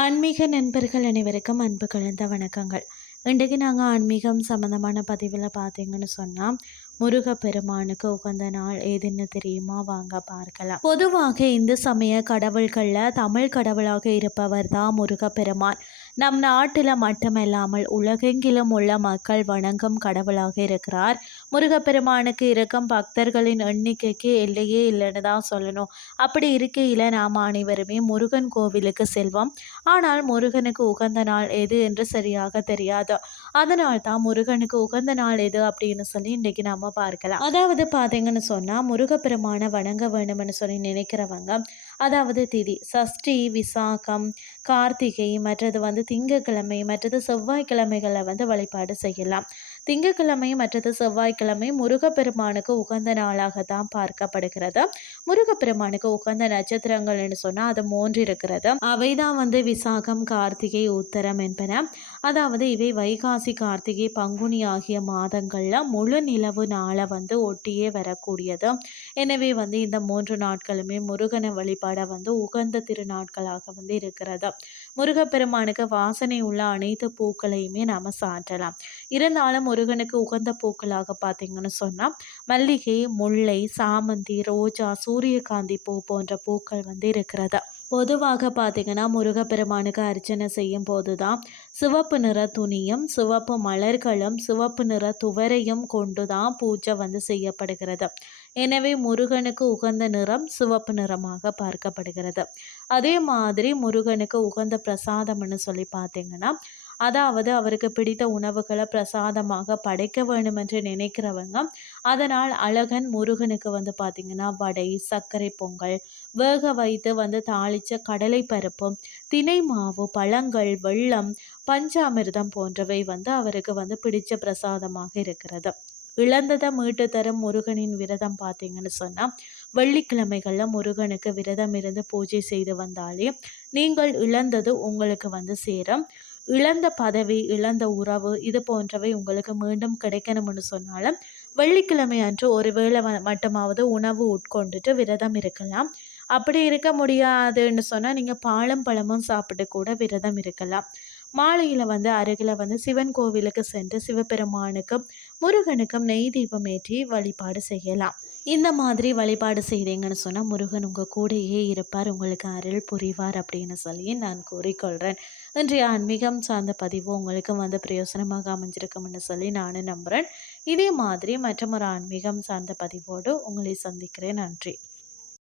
ஆன்மீக நண்பர்கள் அனைவருக்கும் அன்பு கலந்த வணக்கங்கள். இன்றைக்கு நாங்கள் ஆன்மீகம் சம்மந்தமான பதிவில் பார்த்தீங்கன்னு சொன்னால் முருகப்பெருமானுக்கு உகந்த நாள் ஏதுன்னு தெரியுமா? வாங்க பார்க்கலாம். பொதுவாக இந்து சமய கடவுள்களில் தமிழ் கடவுளாக இருப்பவர் தான் முருகப்பெருமான். நம் நாட்டில் மட்டுமல்லாமல் உலகெங்கிலும் உள்ள மக்கள் வணங்கும் கடவுளாக இருக்கிறார். முருகப்பெருமானுக்கு இருக்கும் பக்தர்களின் எண்ணிக்கைக்கு எல்லையே இல்லைன்னு தான் சொல்லணும். அப்படி இருக்கையில் நாம் அனைவருமே முருகன் கோவிலுக்கு செல்வோம். ஆனால் முருகனுக்கு உகந்த நாள் எது என்று சரியாக தெரியாது. அதனால் தான் முருகனுக்கு உகந்த நாள் எது அப்படின்னு சொல்லி இன்றைக்கி நம்ம பார்க்கலாம். அதாவது பார்த்தீங்கன்னு சொன்னால் முருகப்பெருமானை வணங்க வேண்டும்னு சொல்லி நினைக்கிறவங்க அதாவது திதி சஷ்டி விசாகம் கார்த்திகை மற்றது வந்து திங்கக்கிழமை மற்றது செவ்வாய்க்கிழமைகளை வந்து வழிபாடு செய்யலாம். திங்கக்கிழமை மற்றது செவ்வாய்க்கிழமை முருகப்பெருமானுக்கு உகந்த நாளாக தான் பார்க்கப்படுகிறது. முருகப்பெருமானுக்கு உகந்த நட்சத்திரங்கள்னு சொன்னால் அது மூன்று இருக்கிறது. அவை தான் வந்து விசாகம் கார்த்திகை உத்தரம் என்பன. அதாவது இவை வைகாசி கார்த்திகை பங்குனி ஆகிய மாதங்களில் முழு நிலவு நாளை வந்து ஒட்டியே வரக்கூடியது. எனவே வந்து இந்த மூன்று நாட்களுமே முருகனை வழிபாட வந்து உகந்த திருநாட்களாக வந்து இருக்கிறது. முருகப்பெருமானுக்கு வாசனை உள்ள அனைத்து பூக்களையுமே நாம் சாற்றலாம். இருந்தாலும் முருகனுக்கு உகந்த பூக்களாக பார்த்தீங்கன்னு சொன்னால் மல்லிகை முல்லை சாமந்தி ரோஜா சூரியகாந்தி பூ போன்ற பூக்கள் வந்து இருக்கிறது. பொதுவாக பார்த்திங்கன்னா முருகப்பெருமானுக்கு அர்ச்சனை செய்யும் போது தான் சிவப்பு நிற துணியும் சிவப்பு மலர்களும் சிவப்பு நிற துவரையும் கொண்டு தான் பூஜை வந்து செய்யப்படுகிறது. எனவே முருகனுக்கு உகந்த நிறம் சிவப்பு நிறமாக பார்க்கப்படுகிறது. அதே மாதிரி முருகனுக்கு உகந்த பிரசாதம்னு சொல்லி பார்த்தீங்கன்னா அதாவது அவருக்கு பிடித்த உணவுகளை பிரசாதமாக படைக்க வேண்டும் என்று நினைக்கிறவங்க அதனால் அழகன் முருகனுக்கு வந்து பார்த்திங்கன்னா வடை சர்க்கரை பொங்கல் வேக வைத்து வந்து தாளித்த கடலை பருப்பு தினை மாவு பழங்கள் வெள்ளம் பஞ்சாமிர்தம் போன்றவை வந்து அவருக்கு வந்து பிடிச்ச பிரசாதமாக இருக்கிறது. இழந்ததை மீட்டு தரும் முருகனின் விரதம் பார்த்தீங்கன்னு சொன்னால் வெள்ளிக்கிழமைகளில் முருகனுக்கு விரதம் இருந்து பூஜை செய்து வந்தாலே நீங்கள் இழந்தது உங்களுக்கு வந்து சேரும். இழந்த பதவி இழந்த உறவு இது போன்றவை உங்களுக்கு மீண்டும் கிடைக்கணும்னு சொன்னாலும் வெள்ளிக்கிழமை அன்று ஒரு வேளை மட்டுமாவது உணவு உட்கொண்டுட்டு விரதம் இருக்கலாம். அப்படி இருக்க முடியாதுன்னு சொன்னால் நீங்கள் பாலும் பழமும் சாப்பிட்டு கூட விரதம் இருக்கலாம். மாலையில் வந்து அருகில் வந்து சிவன் கோவிலுக்கு சென்று சிவபெருமானுக்கும் முருகனுக்கும் நெய் தீபம் ஏற்றி வழிபாடு செய்யலாம். இந்த மாதிரி வழிபாடு செய்தீங்கன்னு சொன்னால் முருகன் உங்கள் கூடையே இருப்பார் உங்களுக்கு அருள் புரிவார் அப்படின்னு சொல்லி நான் கூறிக்கொள்கிறேன் இன்றைய ஆன்மீகம் சார்ந்த பதிவு உங்களுக்கும் வந்து பிரயோசனமாக அமைஞ்சிருக்கும்னு சொல்லி நானும் நம்புகிறேன் இதே மாதிரி மற்றொரு ஆன்மீகம் சார்ந்த பதிவோடு உங்களை சந்திக்கிறேன். நன்றி.